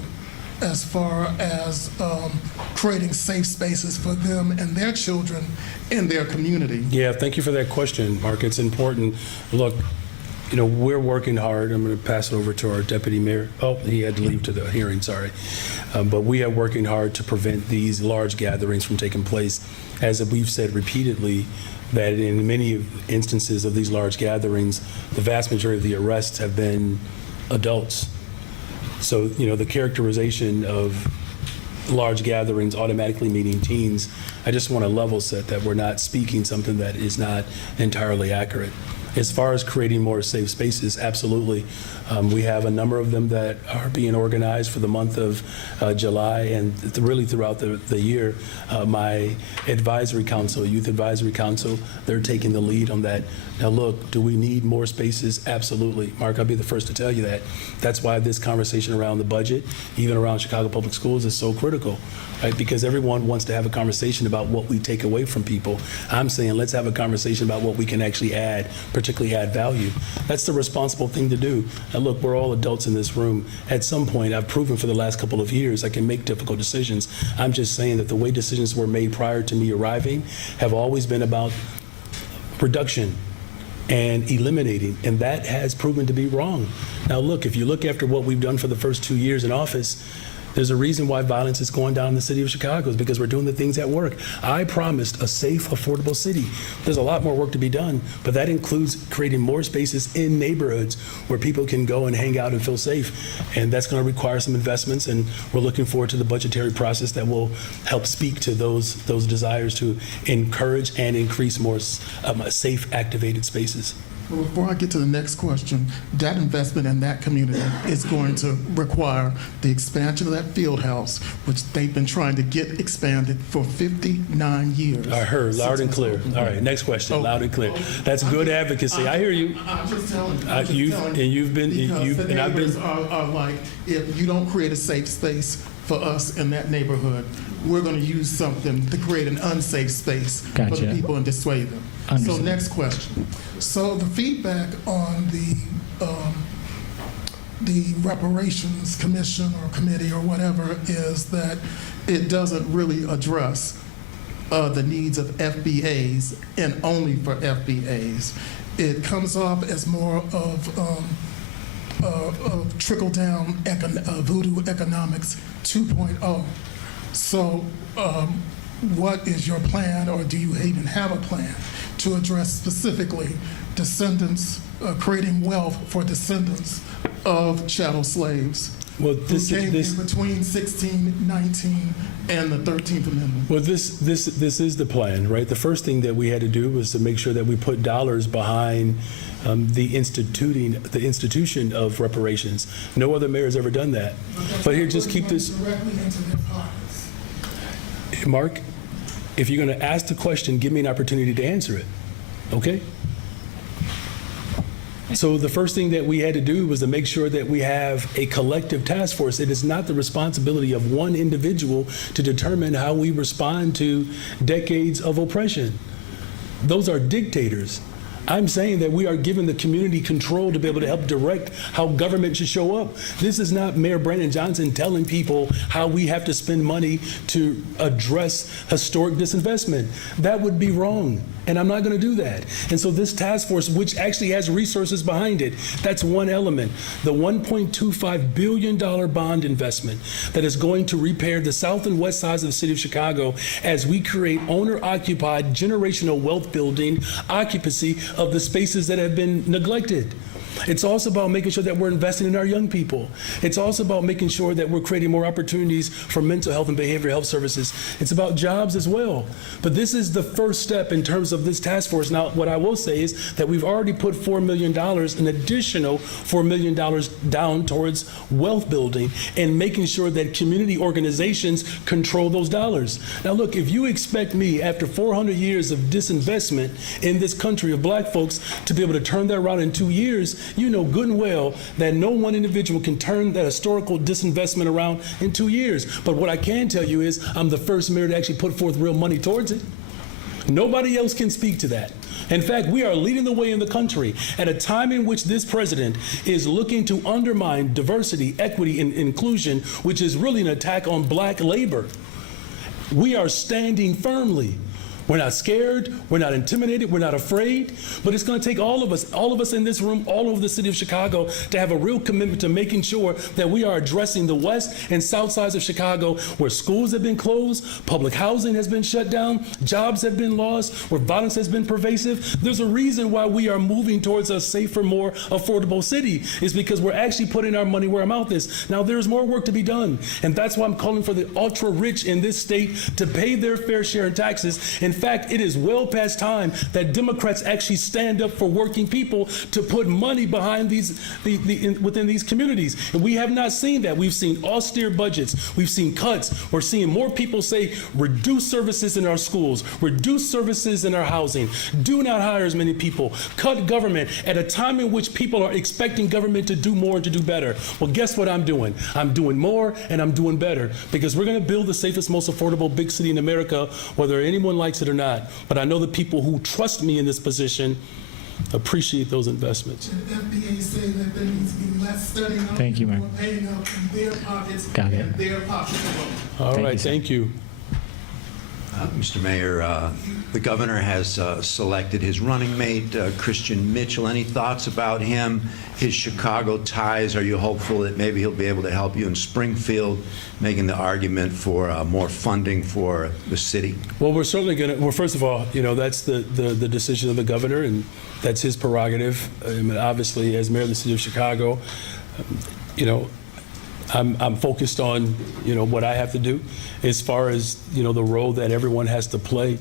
as far as creating safe spaces for them and their children in their community. Yeah, thank you for that question, Mark. It's important. Look, we're working hard. I'm going to pass it over to our deputy mayor. Oh, he had to leave to the hearing, sorry. But we are working hard to prevent these large gatherings from taking place. As we've said repeatedly, that in many instances of these large gatherings, the vast majority of the arrests have been adults. So, the characterization of large gatherings automatically meaning teens, I just want to level set that we're not speaking something that is not entirely accurate. As far as creating more safe spaces, absolutely. We have a number of them that are being organized for the month of July and really throughout the year. My advisory council, youth advisory council, they're taking the lead on that. Now look, do we need more spaces? Absolutely. Mark, I'll be the first to tell you that. That's why this conversation around the budget, even around Chicago Public Schools, is so critical. Right? Because everyone wants to have a conversation about what we take away from people. I'm saying let's have a conversation about what we can actually add, particularly add value. That's the responsible thing to do. Now look, we're all adults in this room. At some point, I've proven for the last couple of years I can make difficult decisions. I'm just saying that the way decisions were made prior to me arriving have always been about reduction and eliminating, and that has proven to be wrong. Now look, if you look after what we've done for the first 2 years in office, there's a reason why violence is going down in the city of Chicago, is because we're doing the things that work. I promised a safe, affordable city. There's a lot more work to be done, but that includes creating more spaces in neighborhoods where people can go and hang out and feel safe. And that's going to require some investments, and we're looking forward to the budgetary process that will help speak to those desires to encourage and increase more safe, activated spaces. Well, before I get to the next question, that investment in that community is going to require the expansion of that field house, which they've been trying to get expanded for 59 years. I heard loud and clear. All right, next question, loud and clear. That's good advocacy. I hear you. I'm just telling you. I'm just You've telling and you've been because the and I've neighbors been. are like, if you don't create a safe space for us in that neighborhood, we're going to use something to create an unsafe space for the Gotcha. people and dissuade them. Understood. So next question. So the feedback on the Reparations Commission or committee or whatever is that it doesn't really address the needs of FBAs and only for FBAs. It comes off as more of trickle-down voodoo economics 2.0. So what is your plan, or do you even have a plan to address specifically descendants, creating wealth for descendants of chattel slaves Well, who this came this. in between 1619 and the 13th Amendment? Well, this is the plan, right? The first thing that we had to do was to make sure that we put dollars behind the institution of reparations. No other mayor has ever done that. But here, just keep this, Directly into their pockets. Mark. If you're going to ask the question, give me an opportunity to answer it. Okay? So the first thing that we had to do was to make sure that we have a collective task force. It is not the responsibility of one individual to determine how we respond to decades of oppression. Those are dictators. I'm saying that we are giving the community control to be able to help direct how government should show up. This is not Mayor Brandon Johnson telling people how we have to spend money to address historic disinvestment. That would be wrong, and I'm not going to do that. And so this task force, which actually has resources behind it, that's one element. The $1.25 billion bond investment that is going to repair the south and west sides of the city of Chicago as we create owner-occupied generational wealth building occupancy of the spaces that have been neglected. It's also about making sure that we're investing in our young people. It's also about making sure that we're creating more opportunities for mental health and behavioral health services. It's about jobs as well. But this is the first step in terms of this task force. Now, what I will say is that we've already put $4 million, an additional $4 million down towards wealth building and making sure that community organizations control those dollars. Now, look, if you expect me, after 400 years of disinvestment in this country of black folks, to be able to turn that around in 2 years, you know good and well that no one individual can turn that historical disinvestment around in 2 years. But what I can tell you is I'm the first mayor to actually put forth real money towards it. Nobody else can speak to that. In fact, we are leading the way in the country at a time in which this president is looking to undermine diversity, equity, and inclusion, which is really an attack on black labor. We are standing firmly. We're not scared, we're not intimidated, we're not afraid, but it's going to take all of us in this room, all over the city of Chicago, to have a real commitment to making sure that we are addressing the west and south sides of Chicago where schools have been closed, public housing has been shut down, jobs have been lost, where violence has been pervasive. There's a reason why we are moving towards a safer, more affordable city, is because we're actually putting our money where our mouth is. Now, there's more work to be done, and that's why I'm calling for the ultra-rich in this state to pay their fair share in taxes. In fact, it is well past time that Democrats actually stand up for working people to put money behind within these communities. And we have not seen that. We've seen austere budgets. We've seen cuts. We're seeing more people say, reduce services in our schools, reduce services in our housing, do not hire as many people, cut government at a time in which people are expecting government to do more and to do better. Well, guess what I'm doing? I'm doing more and I'm doing better, because we're going to build the safest, most affordable big city in America, whether anyone likes it or not. But I know the people who trust me in this position appreciate those investments. The FBA say that there needs to be less studying up. Thank you, Mayor. More paying up in their pockets. Got it. And their pockets alone. All Thank right, you, sir. thank you. Mr. Mayor, the governor has selected his running mate, Christian Mitchell. Any thoughts about him, his Chicago ties? Are you hopeful that maybe he'll be able to help you in Springfield, making the argument for more funding for the city? Well, we're certainly going to, well, first of all, you know, that's the decision of the governor, and that's his prerogative. I mean, obviously, as mayor of the city of Chicago, you know, I'm focused on, you know, what I have to do as far as, you know, the role that everyone has to play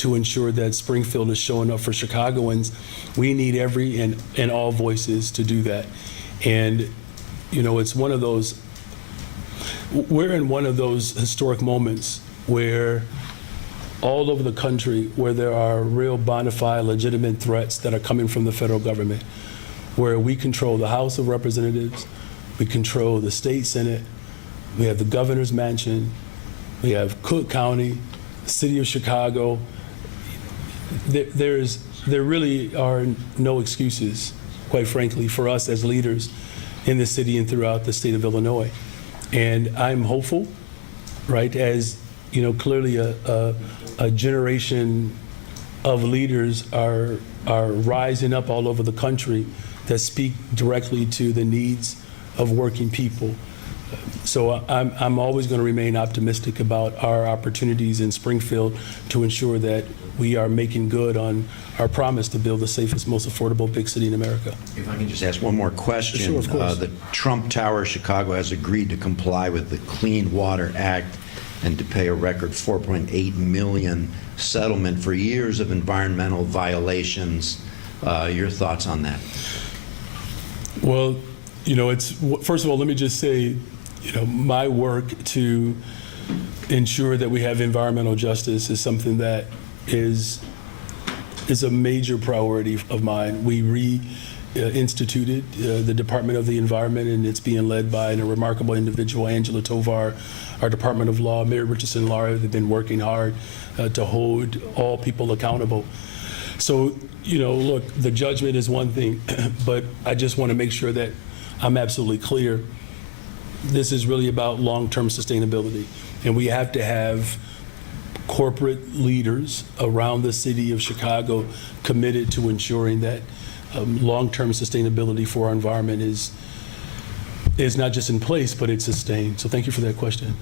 to ensure that Springfield is showing up for Chicagoans. We need every and all voices to do that. And, you know, it's one of those, we're in one of those historic moments where all over the country where there are real bona fide legitimate threats that are coming from the federal government, where we control the House of Representatives, we control the state Senate, we have the governor's mansion, we have Cook County, the city of Chicago. There really are no excuses, quite frankly, for us as leaders in the city and throughout the state of Illinois. And I'm hopeful, right, as you know, clearly a generation of leaders are rising up all over the country that speak directly to the needs of working people. So I'm always going to remain optimistic about our opportunities in Springfield to ensure that we are making good on our promise to build the safest, most affordable big city in America. If I can just ask one more question. Sure, of course. The Trump Tower Chicago has agreed to comply with the Clean Water Act and to pay a record $4.8 million settlement for years of environmental violations. Your thoughts on that? Well, you know, first of all, let me just say, you know, my work to ensure that we have environmental justice is something that is a major priority of mine. We reinstituted the Department of the Environment, and it's being led by a remarkable individual, Angela Tovar. Our Department of Law, Mary Richardson Lara, they've been working hard to hold all people accountable. So, you know, look, the judgment is one thing, but I just want to make sure that I'm absolutely clear. This is really about long-term sustainability, and we have to have corporate leaders around the city of Chicago committed to ensuring that long-term sustainability for our environment is not just in place, but it's sustained. So thank you for that question.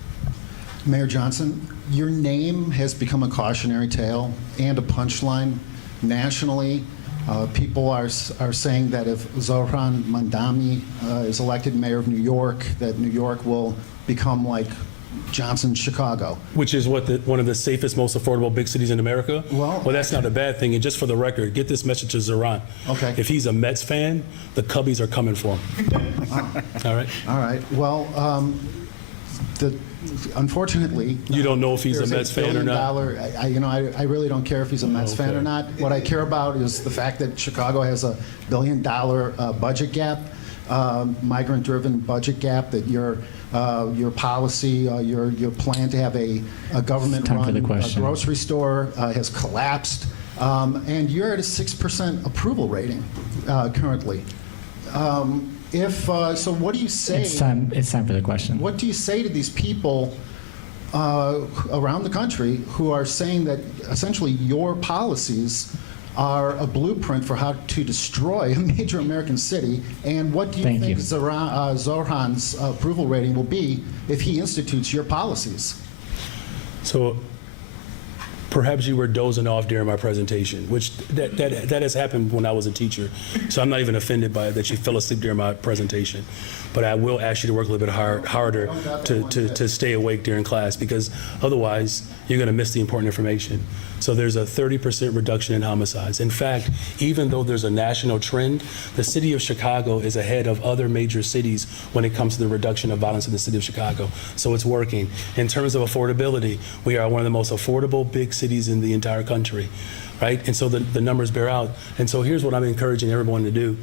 Mayor Johnson, your name has become a cautionary tale and a punchline nationally. People are saying that if Zohran Mamdani is elected mayor of New York, that New York will become like Johnson's Chicago. Which is one of the safest, most affordable big cities in America? Well, that's not a bad thing. And just for the record, get this message to Zohran. Okay. If he's a Mets fan, the Cubbies are coming for him. All right? All right. Well, unfortunately, you don't know if he's a Mets fan or not. I really don't care if he's a Mets fan or not. What I care about is the fact that Chicago has a $1 billion budget gap, migrant-driven budget gap. That your policy, your plan to have a government-run grocery store has collapsed, and you're at a 6% approval rating currently. So what do you say? It's time for the question. What do you say to these people around the country who are saying that essentially your policies are a blueprint for how to destroy a major American city? And what do you think Zohran's approval rating will be if he institutes your policies? So perhaps you were dozing off during my presentation, which that has happened when I was a teacher. So I'm not even offended by it that you fell asleep during my presentation. But I will ask you to work a little bit harder to stay awake during class, because otherwise you're going to miss the important information. So there's a 30% reduction in homicides. In fact, even though there's a national trend, the city of Chicago is ahead of other major cities when it comes to the reduction of violence in the city of Chicago. So it's working. In terms of affordability, we are one of the most affordable big cities in the entire country, right? And so the numbers bear out. And so here's what I'm encouraging everyone to do.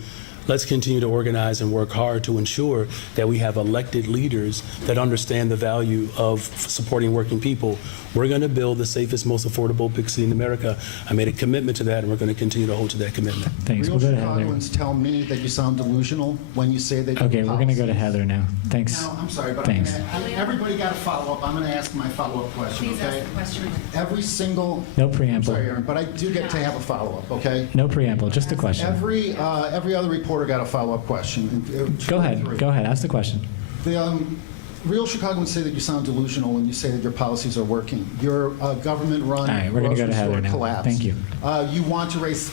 Let's continue to organize and work hard to ensure that we have elected leaders that understand the value of supporting working people. We're going to build the safest, most affordable big city in America. I made a commitment to that, and we're going to continue to hold to that commitment. Thanks. Real Chicagoans tell me that you sound delusional when you say that. Okay, we're going to go to Heather now. Thanks. No, I'm sorry, but Thanks. Everybody got a follow-up. I'm going to ask my follow-up question, Please okay? ask the question. Every single... No preamble. I'm sorry, Aaron, but I do get to have a follow-up, okay? No preamble, just a question. Every other reporter got a follow-up question. Go ahead. Go ahead. Ask the question. The real Chicagoans say that you sound delusional when you say that your policies are working. Your government-run All right, we're going to go to Heather now. collapsed. Thank you. You want to raise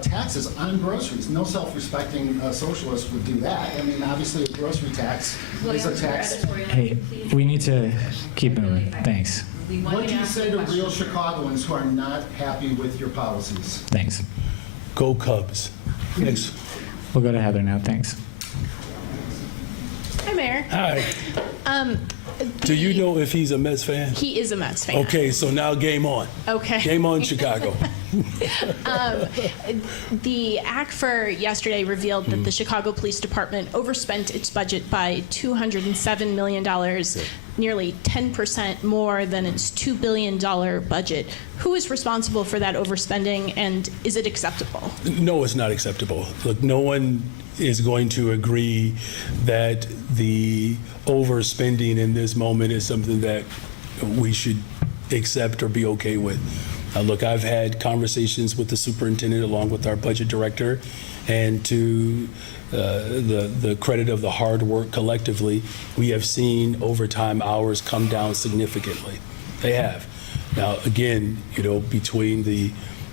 taxes on groceries. No self-respecting socialist would do that. I mean, obviously, a grocery tax is a tax. Hey, we need to keep moving. Thanks. What do you say to real Chicagoans who are not happy with your policies? Thanks. Go Cubs. Next. We'll go to Heather now. Thanks. Hi, Mayor. Hi. Do you know if he's a Mets fan? He is a Mets fan. Okay, so now game on. Okay. Game on, Chicago. The ACFR yesterday revealed that the Chicago Police Department overspent its budget by $207 million, nearly 10% more than its $2 billion budget. Who is responsible for that overspending, and is it acceptable? No, it's not acceptable. Look, no one is going to agree that the overspending in this moment is something that we should accept or be okay with. Look, I've had conversations with the superintendent along with our budget director, and to the credit of the hard work collectively, we have seen overtime hours come down significantly. They have. Now, again, between the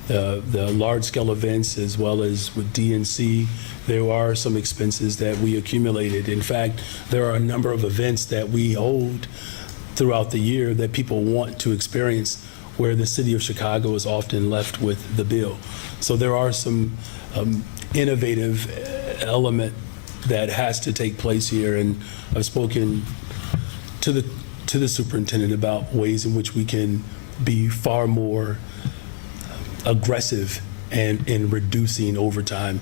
large-scale events as well as with DNC, there are some expenses that we accumulated. In fact, there are a number of events that we hold throughout the year that people want to experience, where the city of Chicago is often left with the bill. So there are some innovative element that has to take place here, and I've spoken to the superintendent about ways in which we can be far more aggressive and in reducing overtime.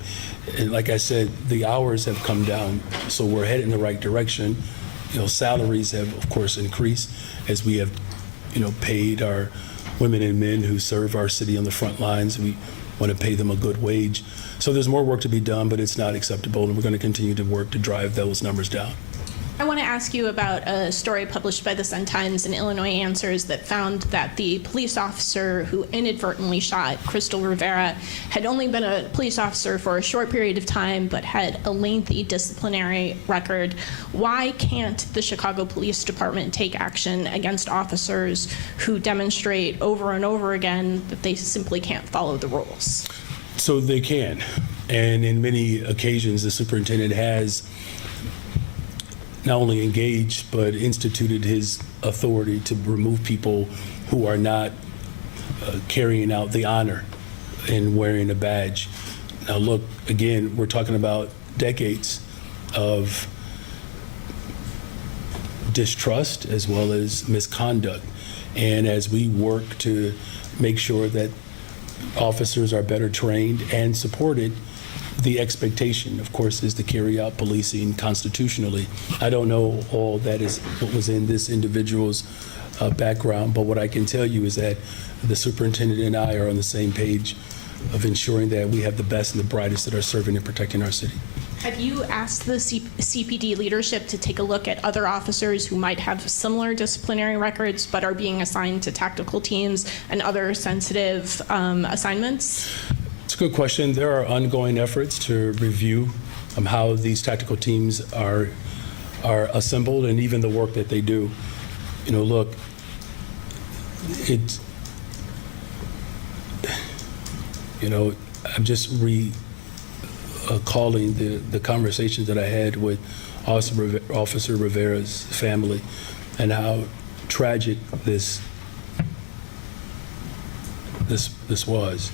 And like I said, the hours have come down, so we're headed in the right direction. Salaries have, of course, increased as we have, paid our women and men who serve our city on the front lines. We want to pay them a good wage. So there's more work to be done, but it's not acceptable, and we're going to continue to work to drive those numbers down. I want to ask you about a story published by the Sun-Times and Illinois Answers that found that the police officer who inadvertently shot Crystal Rivera had only been a police officer for a short period of time, but had a lengthy disciplinary record. Why can't the Chicago Police Department take action against officers who demonstrate over and over again that they simply can't follow the rules? So they can, and in many occasions, the superintendent has not only engaged, but instituted his authority to remove people who are not carrying out the honor and wearing a badge. Now look, again, we're talking about decades of distrust as well as misconduct. And as we work to make sure that officers are better trained and supported, the expectation, of course, is to carry out policing constitutionally. I don't know all that is what was in this individual's background, but what I can tell you is that the superintendent and I are on the same page of ensuring that we have the best and the brightest that are serving and protecting our city. Have you asked the CPD leadership to take a look at other officers who might have similar disciplinary records but are being assigned to tactical teams and other sensitive assignments? It's a good question. There are ongoing efforts to review how these tactical teams are assembled and even the work that they do. Look, I'm just recalling the conversations that I had with Officer Rivera's family and how tragic this was.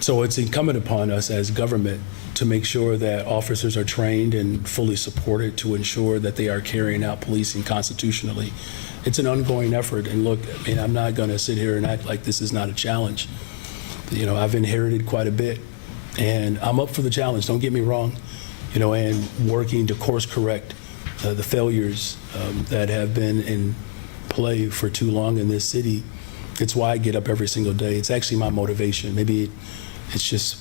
So it's incumbent upon us as government to make sure that officers are trained and fully supported to ensure that they are carrying out policing constitutionally. It's an ongoing effort, and look, I'm not going to sit here and act like this is not a challenge. I've inherited quite a bit, and I'm up for the challenge, don't get me wrong, and working to course correct the failures that have been in play for too long in this city. It's why I get up every single day. It's actually my motivation. Maybe it's just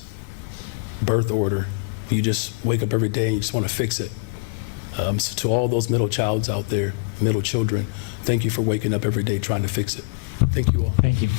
birth order. You just wake up every day and you just want to fix it. So to all those middle childs out there, middle children, thank you for waking up every day trying to fix it. Thank you all. Thank you.